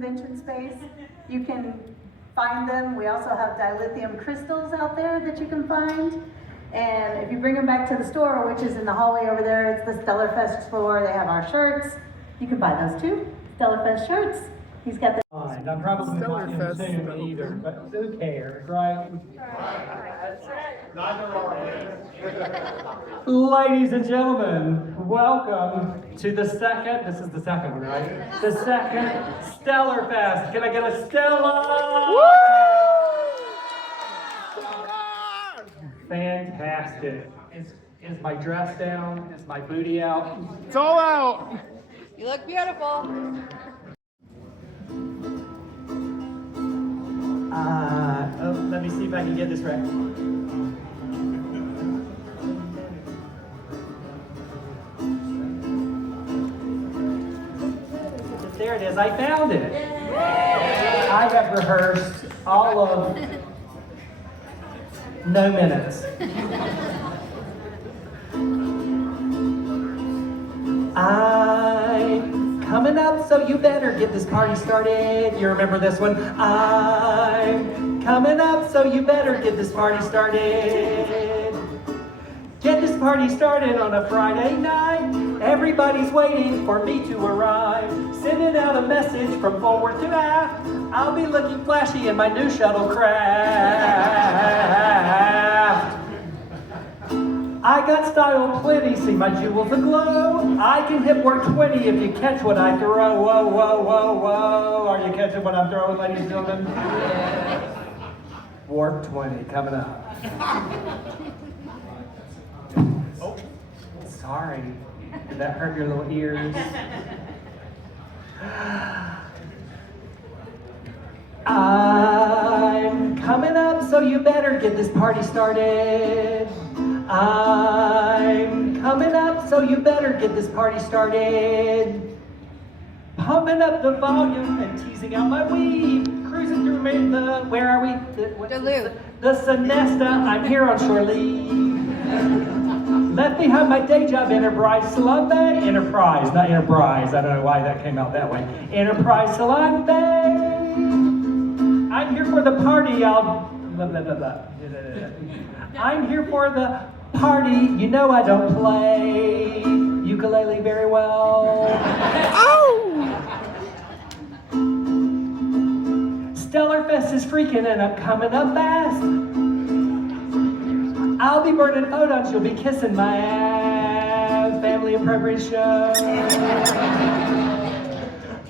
convention space. You can find them. We also have dilithium crystals out there that you can find. And if you bring them back to the store, which is in the hallway over there, it's the Stellarfest store. They have our shirts. You can buy those too. Stellarfest shirts. He's got the. I'm probably not in tune either, but who cares, right? Ladies and gentlemen, welcome to the second, this is the second one, right? The second Stellarfest. Can I get a Stella? Woo! Fantastic. Is my dress down? Is my booty out? It's all out. You look beautiful. Let me see if I can get this right. There it is, I found it. I have rehearsed all of no minutes. I'm coming up, so you better get this party started. You remember this one? I'm coming up, so you better get this party started. Get this party started on a Friday night. Everybody's waiting for me to arrive. Sending out a message from forward to aft. I'll be looking flashy in my new shuttlecraft. I got style plenty, see my jewels aglow. I can hit work 20 if you catch what I throw. Whoa, whoa, whoa, whoa. Are you catching what I'm throwing, ladies and gentlemen? Warp 20 coming up. Oh, sorry. Did that hurt your little ears? I'm coming up, so you better get this party started. I'm coming up, so you better get this party started. Pumping up the volume and teasing out my weave. Cruising through the, where are we? Duluth. The Sonesta, I'm here on shore leave. Left behind my day job, Enterprise Salon Bay. Enterprise, not Enterprise. I don't know why that came out that way. Enterprise Salon Bay. I'm here for the party. I'm here for the party. You know I don't play ukulele very well. Oh! Stellarfest is freaking and I'm coming up fast. I'll be burning odons, you'll be kissing my ass. Family appropriate show.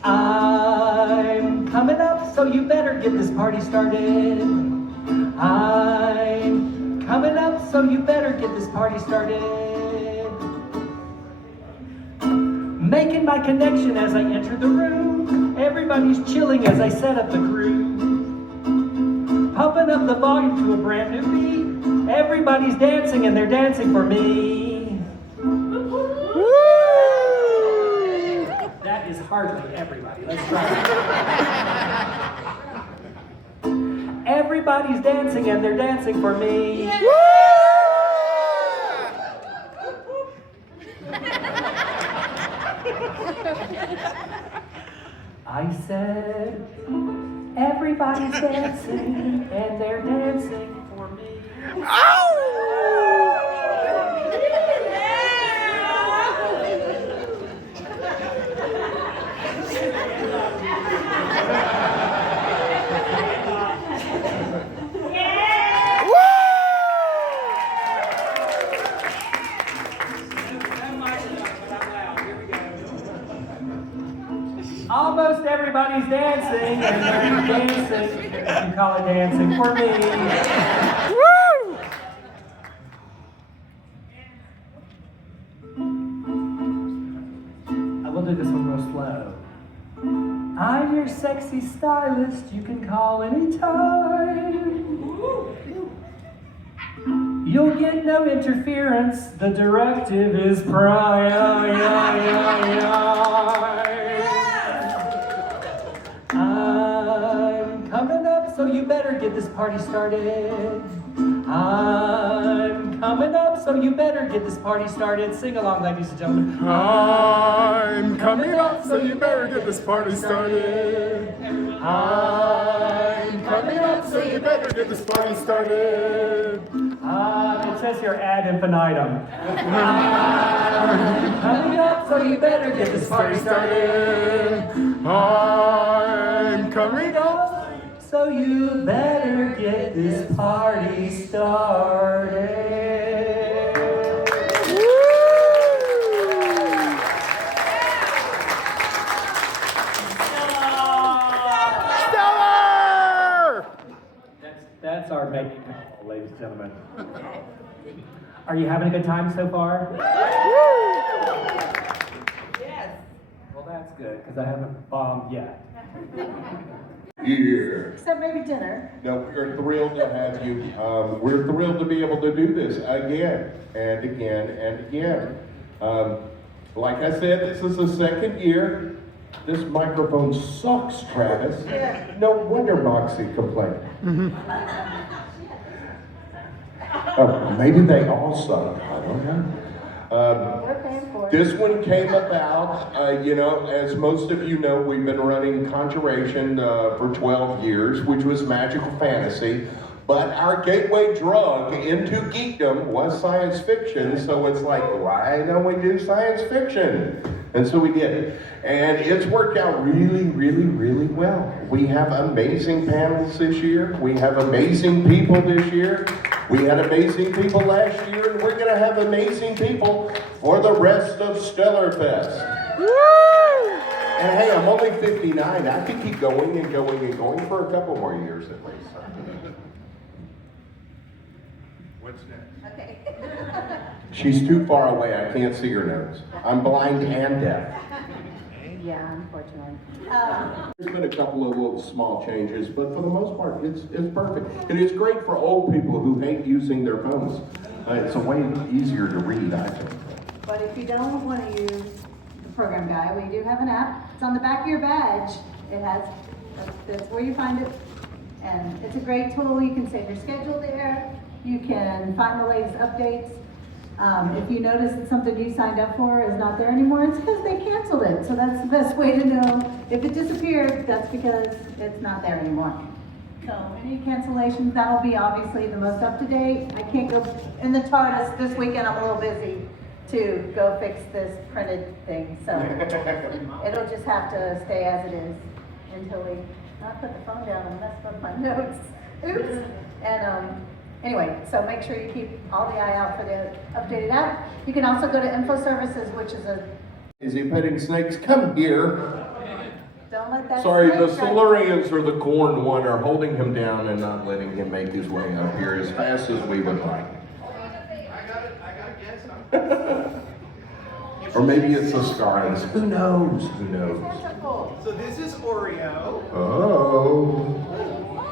I'm coming up, so you better get this party started. I'm coming up, so you better get this party started. Making my connection as I enter the room. Everybody's chilling as I set up the groove. Pumping up the volume to a brand new beat. Everybody's dancing and they're dancing for me. Woo! That is hardly everybody. Let's try it. Everybody's dancing and they're dancing for me. Yeah. I said, everybody's dancing and they're dancing for me. Almost everybody's dancing, and they're dancing, if you call it dancing, for me. Woo! I will do this one real slow. I'm your sexy stylist, you can call anytime. You'll get no interference, the directive is I'm coming up, so you better get this party started. I'm coming up, so you better get this party started. Sing along, ladies and gentlemen. I'm coming up, so you better get this party started. get this party started. It says here ad infinitum. Coming up, so you better get this party started. I'm coming up. So you better get this party started. Stellar! That's our making call, ladies and gentlemen. Are you having a good time so far? Yes. Well, that's good, because I haven't bombed yet. Here. Except maybe dinner. No, we're thrilled to have you. We're thrilled to be able to do this again and again and again. Like I said, this is the second year. This microphone sucks, Travis. Yeah. No wonder Moxie complained. Maybe they all suck. I don't know. We're paying for it. This one came about, as most of you know, we've been running Conjuration for 12 years, which was magical fantasy. But our gateway drug into geekdom was science fiction, so it's like, why don't we do science fiction? And so we did. And it's worked out really, really, really well. We have amazing panels this year. We have amazing people this year. We had amazing people last year, and we're going to have amazing people for the rest of Stellar Fest. And hey, I'm only 59. I could keep going and going and going for a couple more years at least. What's next? Okay. She's too far away. I can't see her nose. I'm blind and deaf. Yeah, unfortunately. There's been a couple of little small changes, but for the most part, it's perfect. And it's great for old people who hate using their phones. It's a way easier to read, I think. But if you don't want to use the program guide, we do have an app. It's on the back of your badge. That's where you find it. And it's a great tool. You can save your schedule there. You can find the latest updates. If you notice that something you signed up for is not there anymore, it's because they canceled it. So that's the best way to know. If it disappeared, that's because it's not there anymore. So any cancellations, that'll be obviously the most up-to-date. I can't go in the TARDIS this weekend. I'm a little busy to go fix this printed thing. So it'll just have to stay as it is until we not put the phone down and mess up my notes. Oops. And anyway, so make sure you keep all the eye out for the updated app. You can also go to Info Services, which is Is he petting snakes? Come here. don't let that. Sorry, snake the drive- Solarians or the Corn one are holding him down and not letting him make his way up here as fast as we would like. Or maybe it's the Scars. Who knows? Who knows? So this is Oreo. Oh.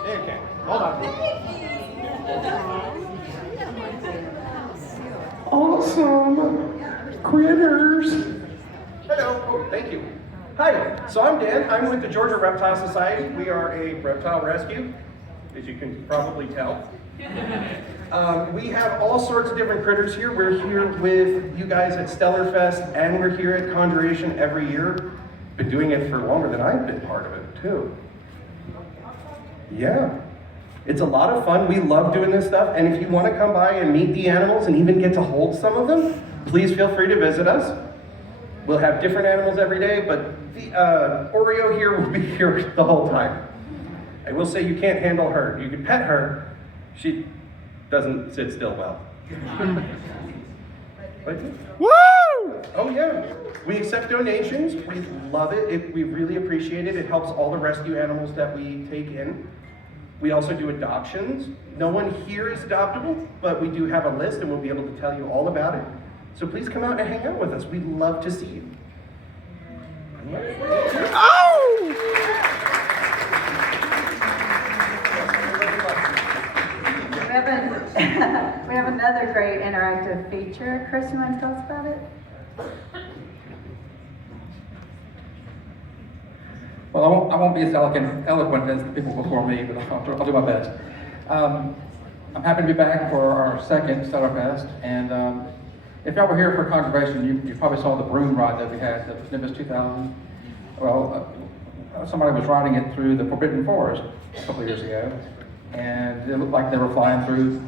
Okay, hold on. Awesome. Critters. Hello. Oh, thank you. Hi. So I'm Dan. I'm with the Georgia Reptile Society. We are a reptile rescue, as you can probably tell. We have all sorts of different critters here. We're here with you guys at Stellar Fest, and we're here at Conjuration every year. Been doing it for longer than I've been part of it, too. Yeah. It's a lot of fun. We love doing this stuff. And if you want to come by and meet the animals and even get to hold some of them, please feel free to visit us. We'll have different animals every day, but the Oreo here will be here the whole time. I will say you can't handle her. You can pet her. She doesn't sit still well. Woo! Oh yeah. We accept donations. We love it. We really appreciate it. It helps all the rescue animals that we take in. We also do adoptions. No one here is adoptable, but we do have a list and we'll be able to tell you all about it. So please come out and hang out with us. We'd love to see you. Oh! We have another great interactive feature. Chris, you want to tell us about it? Well, I won't be as eloquent as the people before me, but I'll do my best. I'm happy to be back for our second Stellar Fest, and if y'all were here for Conservation, you probably saw the broom ride that we had, the Nimbus 2000. Well, somebody was riding it through the Forbidden Forest a couple of years ago, and it looked like they were flying through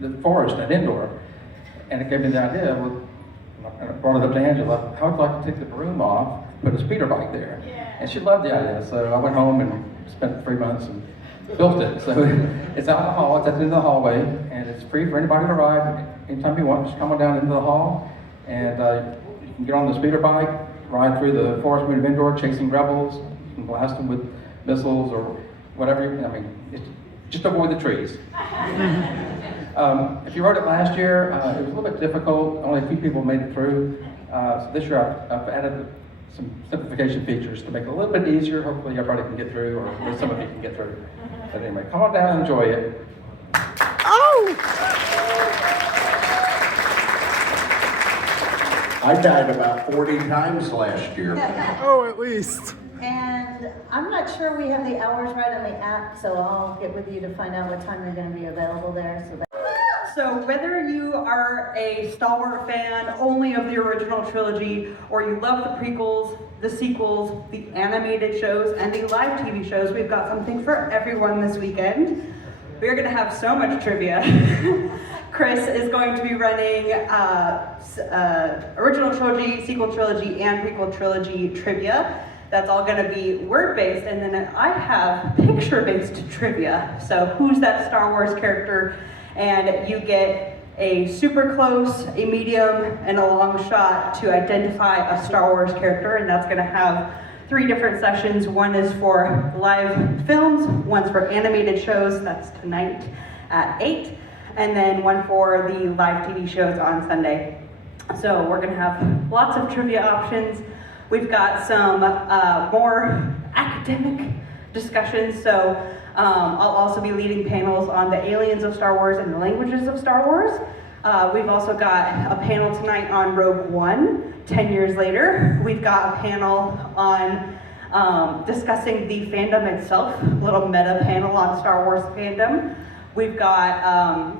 the forest and indoor. And it gave me the idea, well, I brought it up to Angela, how would you like to take the broom off, put a speeder bike there? And she loved the idea, so I went home and spent 3 months and built it. So it's out in the hall, it's at the end of the hallway, and it's free for anybody to ride anytime you want. Just come on down into the hall, and you can get on the speeder bike, ride through the forest moving indoor, chasing rebels, you can blast them with missiles or whatever. It's just avoid the trees. If you rode it last year, it was a little bit difficult. Only a few people made it through. So this year I've added some simplification features to make it a little bit easier. Hopefully everybody can get through, or at least some of you can get through. But anyway, come on down and enjoy it. I died about 40 times last year. Oh, at least. And I'm not sure we have the hours right on the app, so I'll get with you to find out what time you're going to be available there. So whether you are a stalwart fan only of the original trilogy, or you love the prequels, the sequels, the animated shows, and the live TV shows, we've got something for everyone this weekend. We're gonna have so much trivia. Chris is going to be running original trilogy, sequel trilogy, and prequel trilogy trivia. That's all gonna be word-based, and then I have picture-based trivia. So who's that Star Wars character? And you get a super close, a medium, and a long shot to identify a Star Wars character, and that's gonna have 3 different sessions. One is for live films, one's for animated shows, that's tonight at 8, and then one for the live TV shows on Sunday. So we're gonna have lots of trivia options. We've got some more academic discussions, so I'll also be leading panels on the aliens of Star Wars and the languages of Star Wars. We've also got a panel tonight on Rogue One, 10 years later. We've got a panel on discussing the fandom itself, a little meta panel on Star Wars fandom. We've got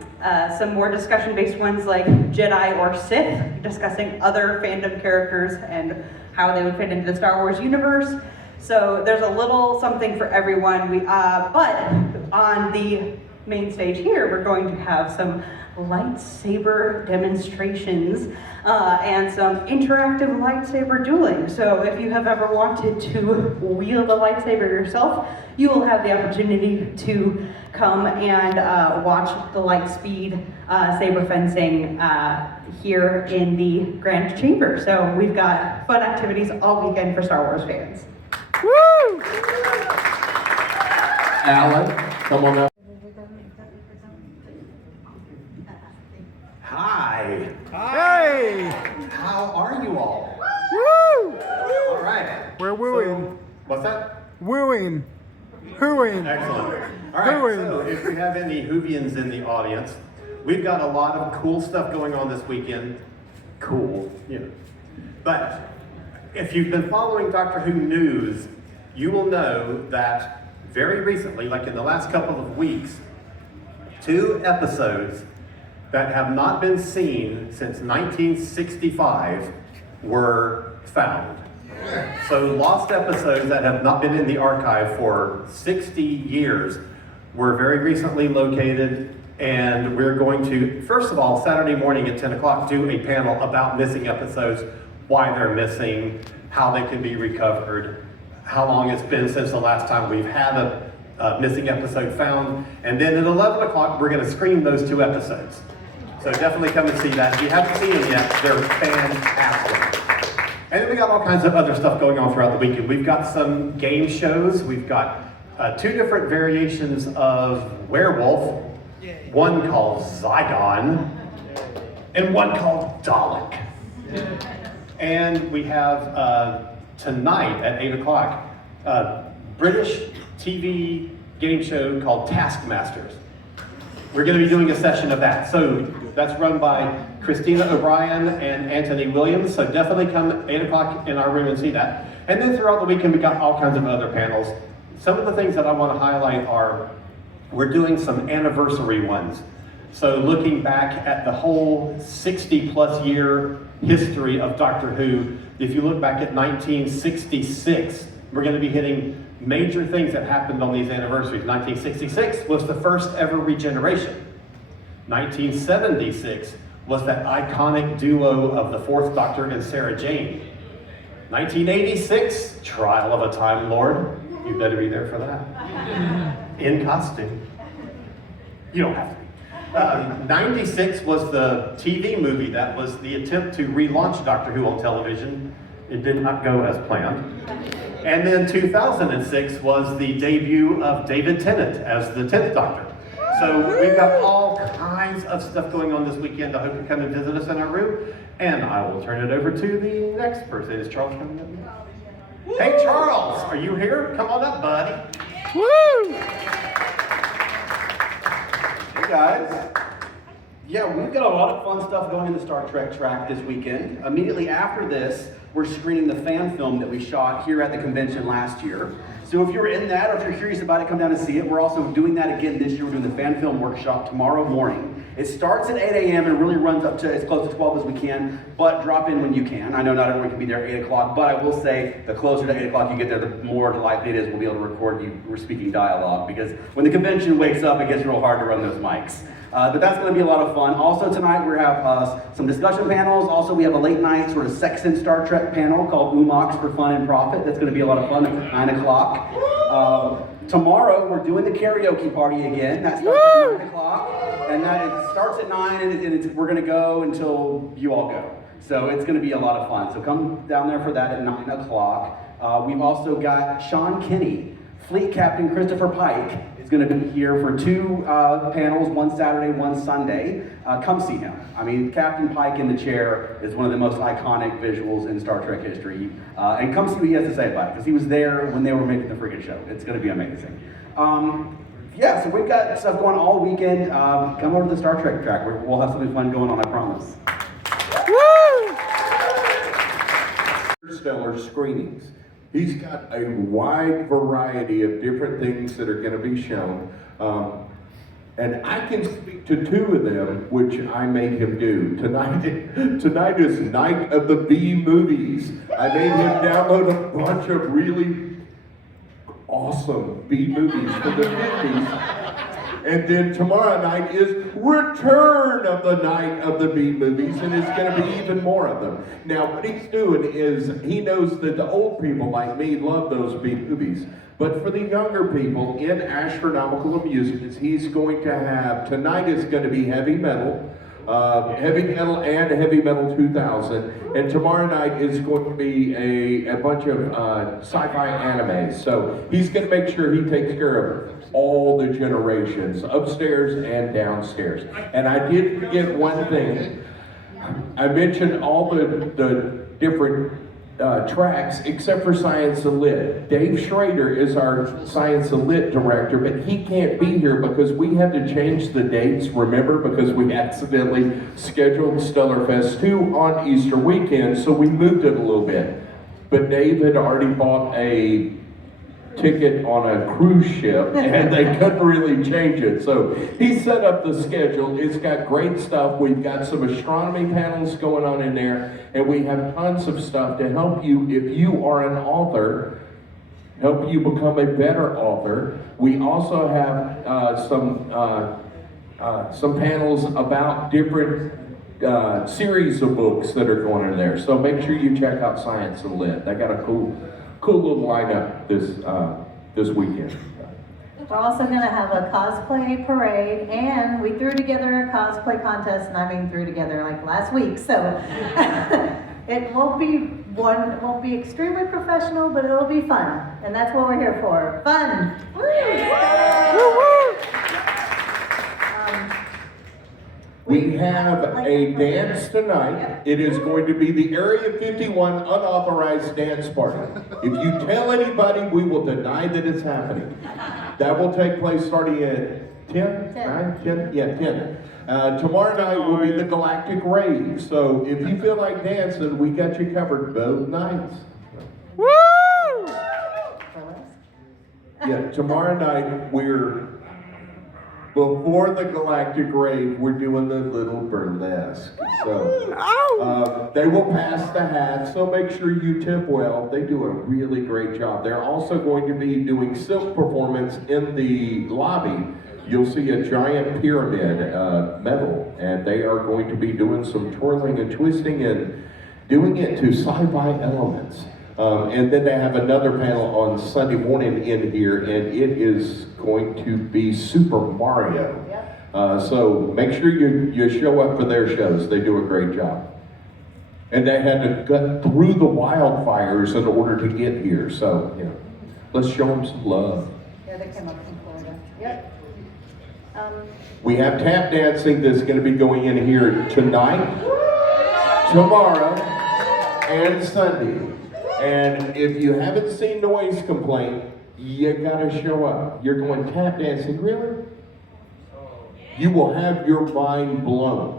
some more discussion-based ones like Jedi or Sith, discussing other fandom characters and how they would fit into the Star Wars universe. So there's a little something for everyone. But on the main stage here, we're going to have some lightsaber demonstrations and some interactive lightsaber dueling. So if you have ever wanted to wield a lightsaber yourself, you will have the opportunity to come and watch the Lightspeed saber fencing here in the Grand Chamber. So we've got fun activities all weekend for Star Wars fans. Woo! Alan, come on up. Hi. Hey! How are you all? Woo! All right. We're wooing. What's that? Wooing. Hooing. Excellent. All right, Hooing. so if we have any Whovians in the audience, we've got a lot of cool stuff going on this weekend. Cool, you know. But if you've been following Doctor Who news, you will know that very recently, like in the last couple of weeks, 2 episodes that have not been seen since 1965 were found. So lost episodes that have not been in the archive for 60 years were very recently located, and we're going to, first of all, Saturday morning at 10 o'clock, do a panel about missing episodes, why they're missing, how they can be recovered, how long it's been since the last time we've had a missing episode found, and then at 11 o'clock, we're going to screen those 2 episodes. So definitely come and see that. If you haven't seen them yet, they're fantastic. And then we got all kinds of other stuff going on throughout the weekend. We've got some game shows. We've got 2 different variations of werewolf. One called Zygon, and one called Dalek. And we have tonight at 8 o'clock, a British TV game show called Taskmasters. We're going to be doing a session of that. So that's run by Christina O'Brien and Anthony Williams. So definitely come 8 o'clock in our room and see that. And then throughout the weekend, we got all kinds of other panels. Some of the things that I want to highlight are, we're doing some anniversary ones. So looking back at the whole 60+ year history of Doctor Who, if you look back at 1966, we're going to be hitting major things that happened on these anniversaries. 1966 was the first ever regeneration. 1976 was that iconic duo of the Fourth Doctor and Sarah Jane. 1986, Trial of a Time Lord. You better be there for that. In costume. You don't have to be. 96 was the TV movie that was the attempt to relaunch Doctor Who on television. It did not go as planned. And then 2006 was the debut of David Tennant as the 10th Doctor. So we've got all kinds of stuff going on this weekend. I hope you come and visit us in our room. And I will turn it over to the next person. Is Charles coming up next? Hey Charles, are you here? Come on up, buddy. Woo! Hey guys. Yeah, we've got a lot of fun stuff going in the Star Trek track this weekend. Immediately after this, we're screening the fan film that we shot here at the convention last year. So if you're in that, or if you're curious about it, come down and see it. We're also doing that again this year. We're doing the fan film workshop tomorrow morning. It starts at 8 a.m. and really runs up to as close to 12 as we can, but drop in when you can. I know not everyone can be there at 8 o'clock, but I will say the closer to 8 o'clock you get there, the more likely it is we'll be able to record you speaking dialogue, because when the convention wakes up, it gets real hard to run those mics. But that's going to be a lot of fun. Also tonight we have some discussion panels. Also we have a late night sort of Sextant Star Trek panel called Umox for Fun and Profit. That's going to be a lot of fun at 9 o'clock. Tomorrow we're doing the karaoke party again. That starts at 9 o'clock. And it starts at 9 and we're going to go until you all go. So it's going to be a lot of fun. So come down there for that at 9 o'clock. We've also got Sean Kinney, Fleet Captain Christopher Pike is going to be here for two panels, one Saturday, one Sunday. Come see him. I mean, Captain Pike in the chair is one of the most iconic visuals in Star Trek history. And come see what he has to say about it, because he was there when they were making the friggin' show. It's going to be amazing. Yeah, so we've got stuff going all weekend. Come over to the Star Trek track. We'll have something fun going on, I promise. Woo! Stellar screenings. He's got a wide variety of different things that are going to be shown. And I can speak to two of them, which I made him do. Tonight is Night of the B Movies. I made him download a bunch of really awesome B movies from the 50s. And then tomorrow night is Return of the Night of the B Movies, and it's going to be even more of them. Now, what he's doing is he knows that the old people like me love those B movies. But for the younger people in astronomical amusements, he's going to have, tonight is going to be heavy metal and Heavy Metal 2000. And tomorrow night is going to be a bunch of sci-fi animes. So he's going to make sure he takes care of all the generations, upstairs and downstairs. And I did forget one thing. I mentioned all the different tracks except for Science and Lit. Dave Schrader is our Science and Lit director, but he can't be here because we had to change the dates, remember, because we accidentally scheduled Stellar Fest 2 on Easter weekend, so we moved it a little bit. But Dave had already bought a ticket on a cruise ship and they couldn't really change it. So he set up the schedule. It's got great stuff. We've got some astronomy panels going on in there, and we have tons of stuff to help you if you are an author, help you become a better author. We also have some panels about different series of books that are going in there. So make sure you check out Science and Lit. They got a cool little lineup this weekend. We're also going to have a cosplay parade, and we threw together a cosplay contest, and I mean threw together like last week. So it won't be extremely professional, but it'll be fun, and that's what we're here for. Fun. We have a dance tonight. It is going to be the Area 51 unauthorized dance party. If you tell anybody, we will deny that it's happening. That will take place starting at 10? 10? Yeah, 10. Tomorrow night will be the Galactic Rave. So if you feel like dancing, we got you covered both nights. Woo! Yeah, tomorrow night before the galactic rave, we're doing the little burlesque. So they will pass the hat, so make sure you tip well. They do a really great job. They're also going to be doing silk performance in the lobby. You'll see a giant pyramid metal, and they are going to be doing some twirling and twisting and doing it to sci-fi elements. And then they have another panel on Sunday morning in here, and it is going to be Super Mario. So make sure you show up for their shows. They do a great job. And they had to gut through the wildfires in order to get here. So, you know, let's show them some love. Yeah, they came up from Florida. Yep. We have tap dancing that's going to be going in here tonight, tomorrow, and Sunday. And if you haven't seen Noise Complaint, you gotta show up. You're going tap dancing, really? You will have your mind blown.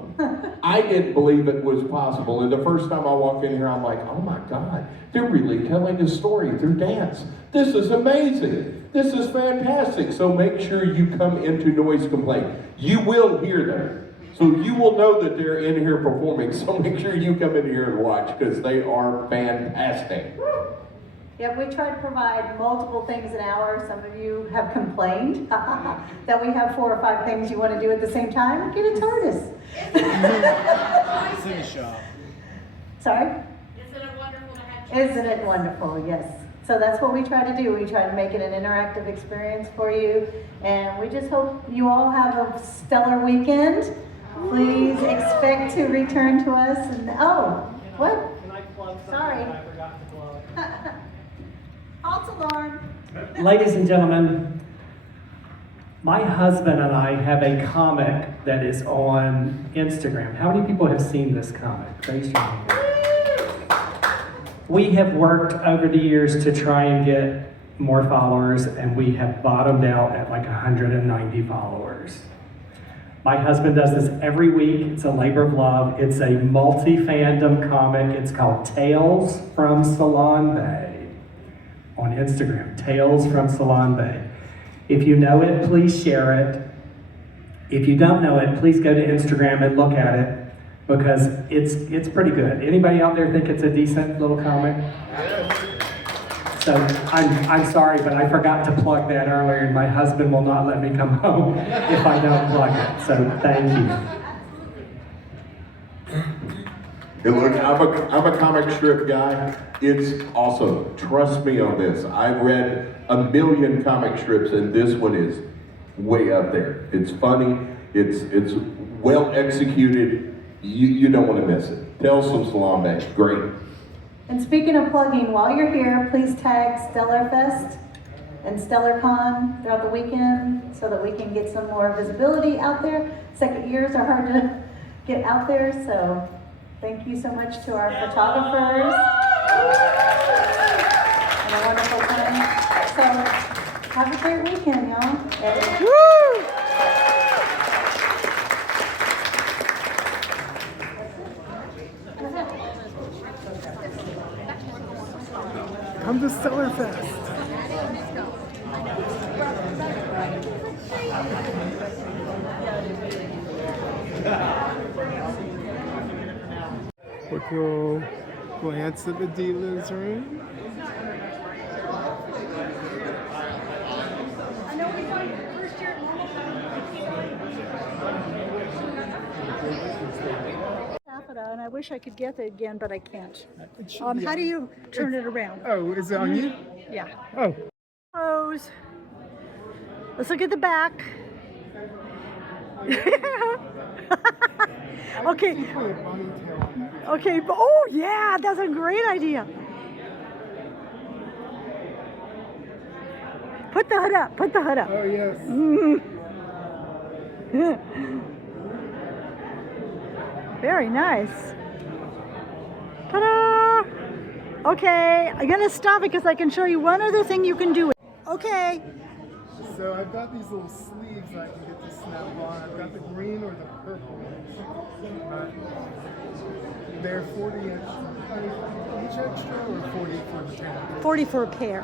I didn't believe it was possible, and the first time I walked in here, I'm like, oh my God, they're really telling a story through dance. This is amazing. This is fantastic. So make sure you come into Noise Complaint. You will hear them. So you will know that they're in here performing. So make sure you come in here and watch, because they are fantastic. Yeah, we try to provide multiple things an hour. Some of you have complained that we have 4 or 5 things you want to do at the same time. Get a TARDIS. It's in the shop. Sorry? Isn't it wonderful to have you? Isn't it wonderful? Yes. So that's what we try to do. We try to make it an interactive experience for you. And we just hope you all have a stellar weekend. Please expect to return to us. And oh, what? Can I plug something Sorry. that I forgot to plug? False alarm. Ladies and gentlemen, my husband and I have a comic that is on Instagram. How many people have seen this comic? Raise your hand. We have worked over the years to try and get more followers, and we have bottomed out at like 190 followers. My husband does this every week. It's a labor of love. It's a multi-fandom comic. It's called Tales from Salon Bay on Instagram. Tales from Salon Bay. If you know it, please share it. If you don't know it, please go to Instagram and look at it, because it's pretty good. Anybody out there think it's a decent little comic? So I'm sorry, but I forgot to plug that earlier, and my husband will not let me come home if I don't plug it. So thank you. Hey, look, I'm a comic strip guy. It's awesome. Trust me on this. I've read a million comic strips, and this one is way up there. It's funny. It's well executed. You don't want to miss it. Tales from Salon Bay. Great. And speaking of plugging, while you're here, please tag Stellar Fest and StellarCon throughout the weekend so that we can get some more visibility out there. Second years are hard to get out there, so thank you so much to our photographers. And a wonderful time. So have a great weekend, y'all. Woo! Come to Stellar Fest. We'll go glance at the dealer's room. And I wish I could get it again, but I can't. How do you turn it around? Oh, is it on you? Yeah. Oh. Pose. Let's look at the back. Okay. Okay. Oh, yeah, that's a great idea. Put the hood up. Put the hood up. Oh, yes. Very nice. Ta-da! Okay, I'm gonna stop because I can show you one other thing you can do. Okay. So I've got these little sleeves I can get to snap on. I've got the green or the purple. They're 40 each extra, or 40 for the pair? 40 for a pair.